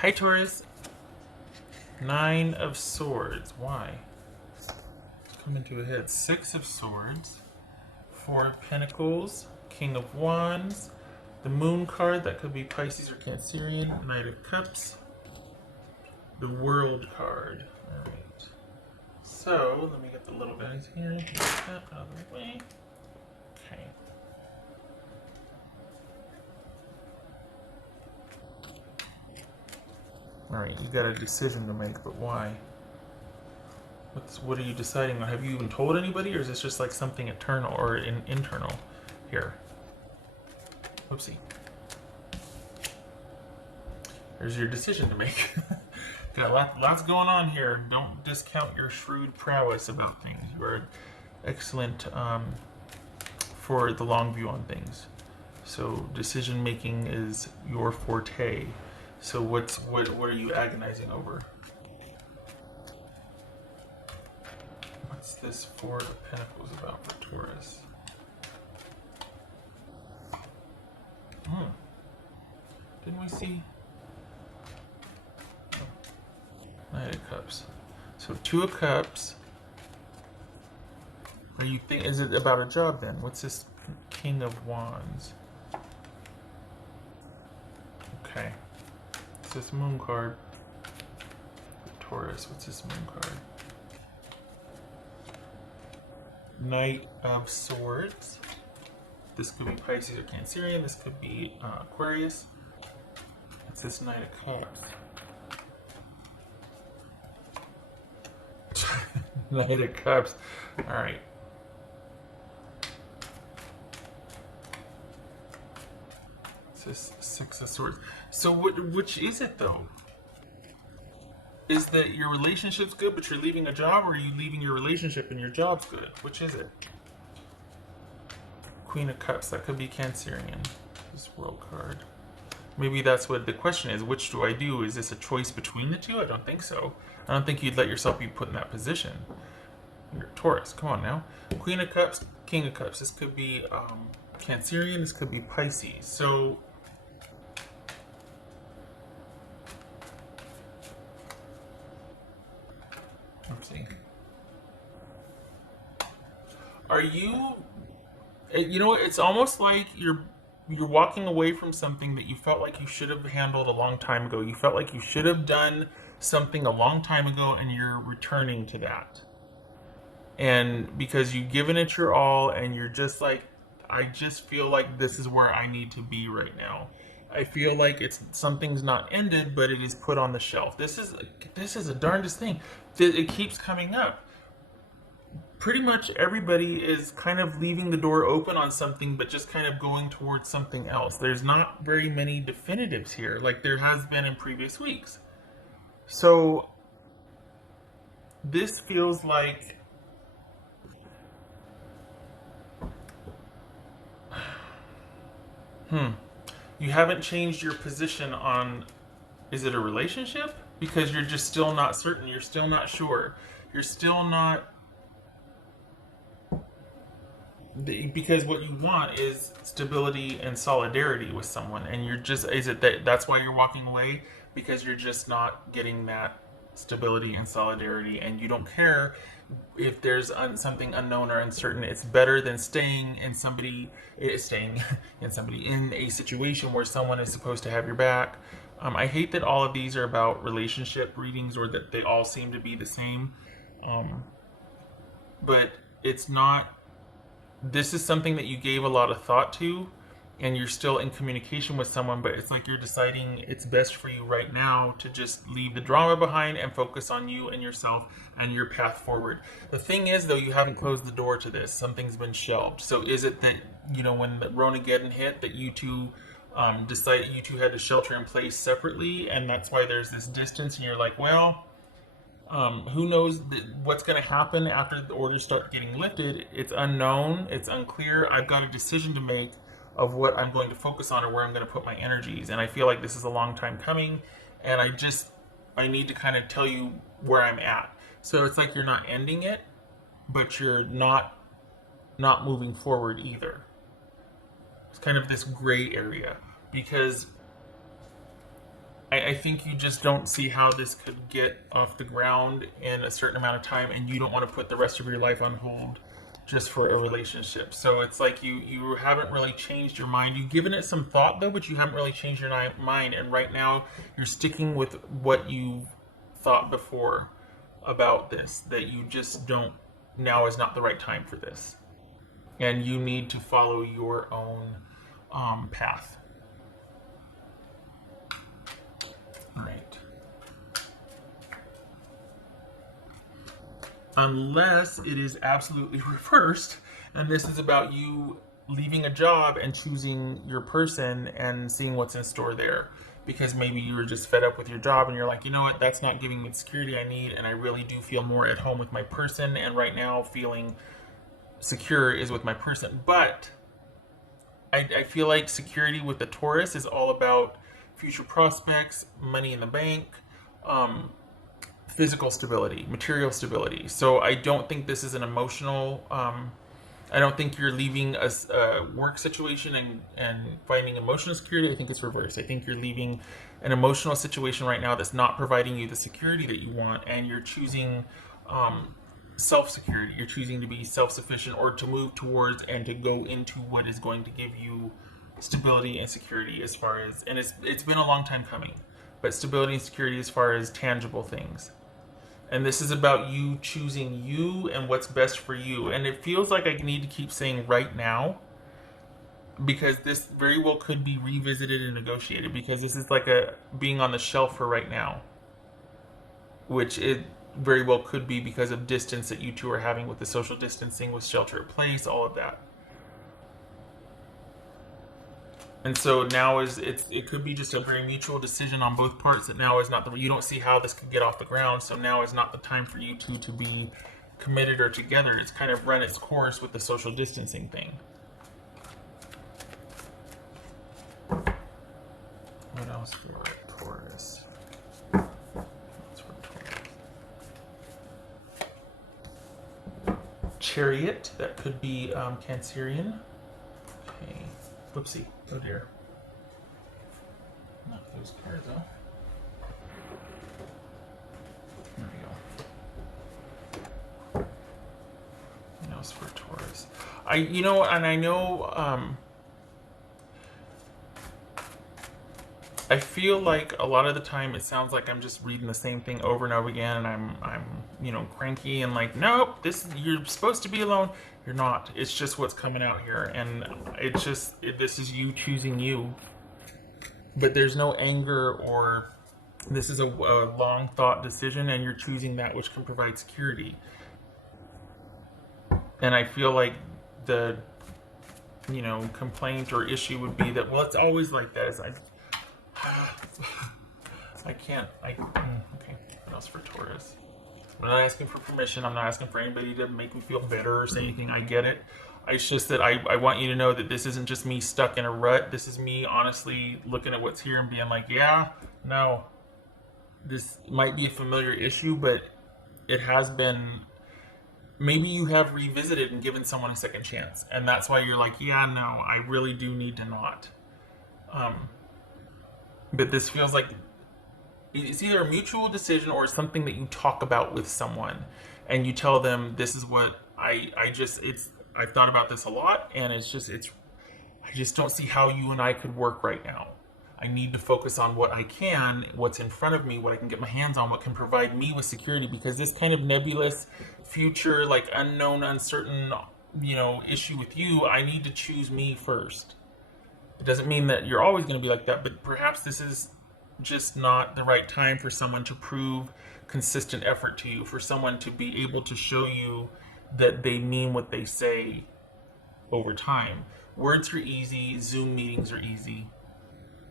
Hi, Taurus. Nine of Swords. Why? Come into a head. Six of Swords. Four of Pentacles. King of Wands. The Moon card. That could be Pisces or Cancerian. Knight of Cups. The World card. Alright. So, let me get the little guys here. Get that out of the way. Okay. Alright, you got a decision to make, but why? What are you deciding on? Have you even told anybody, or is this just like something eternal or internal here? Oopsie. There's your decision to make. Got lots going on here. Don't discount your shrewd prowess about things. You are excellent for the long view on things. So decision making is your forte. So what are you agonizing over? What's this Four of Pentacles about for Taurus? Didn't we see? Knight of Cups. So Two of Cups. Are you think? Is it about a job then? What's this King of Wands? Okay. What's this Moon card? Taurus. What's this Moon card? Knight of Swords. This could be Pisces or Cancerian. This could be Aquarius. What's this Knight of Cups? Knight of Cups. All right. It's this Six of Swords. So which is it though? Is that your relationship's good but you're leaving a job, or are you leaving your relationship and your job's good? Which is it? Queen of Cups. That could be Cancerian. This World card. Maybe that's what the question is. Which do I do? Is this a choice between the two? I don't think so. I don't think you'd let yourself be put in that position. You're Taurus. Come on now. Queen of Cups, King of Cups. This could be Cancerian. This could be Pisces. So let's see. Are you? You know, it's almost like you're walking away from something that you felt like you should have handled a long time ago. You felt like you should have done something a long time ago, and you're returning to that. And because you've given it your all, and you're just like, I just feel like this is where I need to be right now. I feel like something's not ended, but it is put on the shelf. This is a darndest thing. It keeps coming up. Pretty much everybody is kind of leaving the door open on something, but just kind of going towards something else. There's not very many definitives here, like there has been in previous weeks. So this feels like you haven't changed your position on, is it a relationship? Because you're just still not certain. You're still not sure. You're still not, because what you want is stability and solidarity with someone, and you're just, is it that's why you're walking away? Because you're just not getting that stability and solidarity, and you don't care if there's something unknown or uncertain. It's better than staying in in a situation where someone is supposed to have your back. I hate that all of these are about relationship readings, or that they all seem to be the same, but it's not. This is something that you gave a lot of thought to, and you're still in communication with someone, but it's like you're deciding it's best for you right now to just leave the drama behind and focus on you and yourself and your path forward. The thing is, though, you haven't closed the door to this. Something's been shelved. So is it that, when the Ronageddon hit, that you two decided you two had to shelter in place separately, and that's why there's this distance, and you're like, well, who knows what's going to happen after the orders start getting lifted? It's unknown. It's unclear. I've got a decision to make of what I'm going to focus on or where I'm going to put my energies. And I feel like this is a long time coming, and I need to kind of tell you where I'm at. So it's like you're not ending it, but you're not moving forward either. It's kind of this gray area, because I think you just don't see how this could get off the ground in a certain amount of time, and you don't want to put the rest of your life on hold just for a relationship. So it's like you haven't really changed your mind. You've given it some thought though, but you haven't really changed your mind. And right now, you're sticking with what you thought before about this. That you just don't. Now is not the right time for this, and you need to follow your own path. Right. Unless it is absolutely reversed, and this is about you leaving a job and choosing your person and seeing what's in store there. Because maybe you were just fed up with your job and you're like, you know what, that's not giving me the security I need, and I really do feel more at home with my person, and right now feeling secure is with my person. But I feel like security with the Taurus is all about future prospects, money in the bank, um, physical stability, material stability. So I don't think this is an emotional. I don't think you're leaving a work situation and finding emotional security. I think it's reversed. I think you're leaving an emotional situation right now that's not providing you the security that you want, and you're choosing self security. You're choosing to be self sufficient, or to move towards and to go into what is going to give you stability and security, as far as, and it's been a long time coming, but stability and security as far as tangible things. And this is about you choosing you and what's best for you. And it feels like I need to keep saying right now, because this very well could be revisited and negotiated, because this is like a being on the shelf for right now, which it very well could be because of distance that you two are having with the social distancing, with shelter in place, all of that. And so now it could be just a very mutual decision on both parts, that now is not the, you don't see how this could get off the ground, so now is not the time for you two to be committed or together. It's kind of run its course with the social distancing thing. What else for Taurus? What's for Taurus? Chariot, that could be Cancerian. Okay. Whoopsie. Oh dear. Not those cards, though. There we go. What else for Taurus? And I know, I feel like a lot of the time it sounds like I'm just reading the same thing over and over again, and I'm cranky and like, nope, you're supposed to be alone. You're not. It's just what's coming out here, and this is you choosing you. But there's no anger, or this is a long thought decision, and you're choosing that which can provide security. And I feel like the complaint or issue would be that, well, it's always like this. I can't. Okay. What else for Taurus? I'm not asking for permission. I'm not asking for anybody to make me feel better or say anything. I get it. It's just that I want you to know that this isn't just me stuck in a rut. This is me honestly looking at what's here and being like, yeah, no, this might be a familiar issue, but it has been. Maybe you have revisited and given someone a second chance, and that's why you're like, yeah, no, I really do need to not. Um, but this feels like it's either a mutual decision or something that you talk about with someone, and you tell them, this is what I've thought about this a lot, and I just don't see how you and I could work right now. I need to focus on what's in front of me, what I can get my hands on, what can provide me with security, because this kind of nebulous future, like unknown, uncertain, issue with you, I need to choose me first. It doesn't mean that you're always going to be like that, but perhaps this is just not the right time for someone to prove consistent effort to you, for someone to be able to show you that they mean what they say over time. Words are easy, Zoom meetings are easy.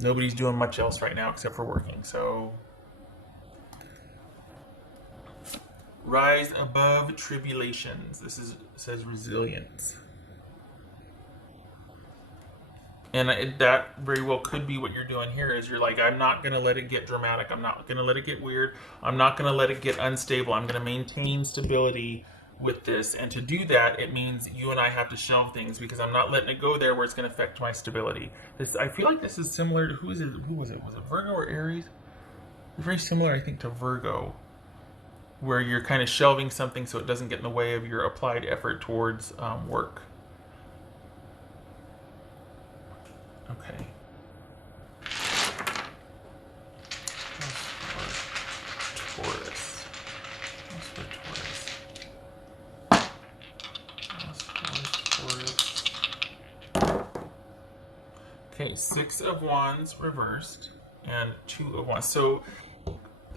Nobody's doing much else right now except for working. So, rise above tribulations. Says resilience. And that very well could be what you're doing here, is you're like, I'm not going to let it get dramatic. I'm not going to let it get weird. I'm not going to let it get unstable. I'm going to maintain stability with this. And to do that, it means you and I have to shelve things, because I'm not letting it go there where it's going to affect my stability. I feel like this is similar to, who was it? Was it Virgo or Aries? very similar, I think, to Virgo, where you're kind of shelving something so it doesn't get in the way of your applied effort towards work. Okay. Taurus. What's for Taurus? What's for Taurus? Okay, Six of Wands reversed and Two of Wands. So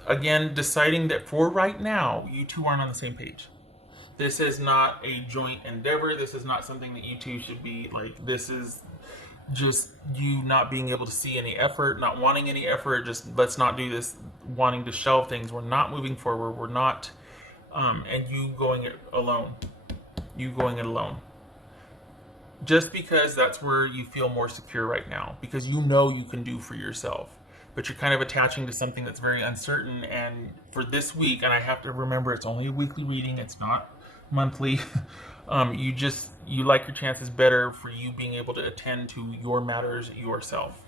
again, deciding that for right now, you two aren't on the same page. This is not a joint endeavor. This is not something that you two should be like. This is just you not being able to see any effort, not wanting any effort. Just let's not do this, wanting to shelve things. We're not moving forward. We're not, and you going it alone. You going it alone. Just because that's where you feel more secure right now, because you know you can do for yourself. But you're kind of attaching to something that's very uncertain. And for this week, and I have to remember it's only a weekly reading, it's not monthly. You like your chances better for you being able to attend to your matters yourself.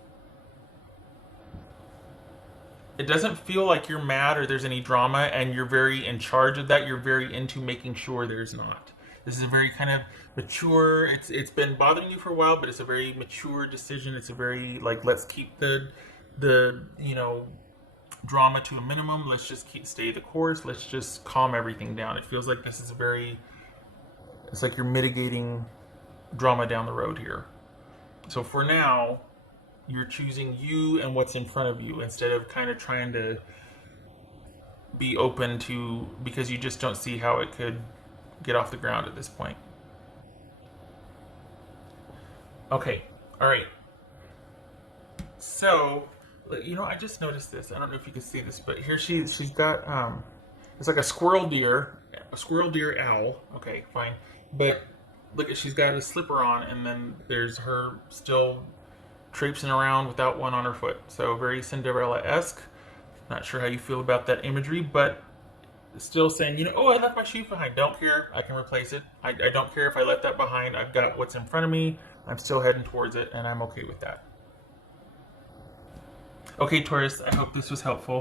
It doesn't feel like you're mad or there's any drama and you're very in charge of that. You're very into making sure there's not. This is a very kind of mature, it's been bothering you for a while, but it's a very mature decision. It's a very like let's keep the drama to a minimum. Let's just stay the course. Let's just calm everything down. It feels like this is it's like you're mitigating drama down the road here. So for now, you're choosing you and what's in front of you instead of kind of trying to be open to, because you just don't see how it could get off the ground at this point. Okay, all right. So, I just noticed this. I don't know if you can see this, but here she's got it's like a squirrel deer owl. Okay, fine. But look, she's got a slipper on, and then there's her still traipsing around without one on her foot. So very Cinderella-esque. Not sure how you feel about that imagery, but still saying, oh, I left my shoes behind. Don't care. I can replace it. I don't care if I left that behind. I've got what's in front of me. I'm still heading towards it, and I'm okay with that. Okay, Taurus, I hope this was helpful.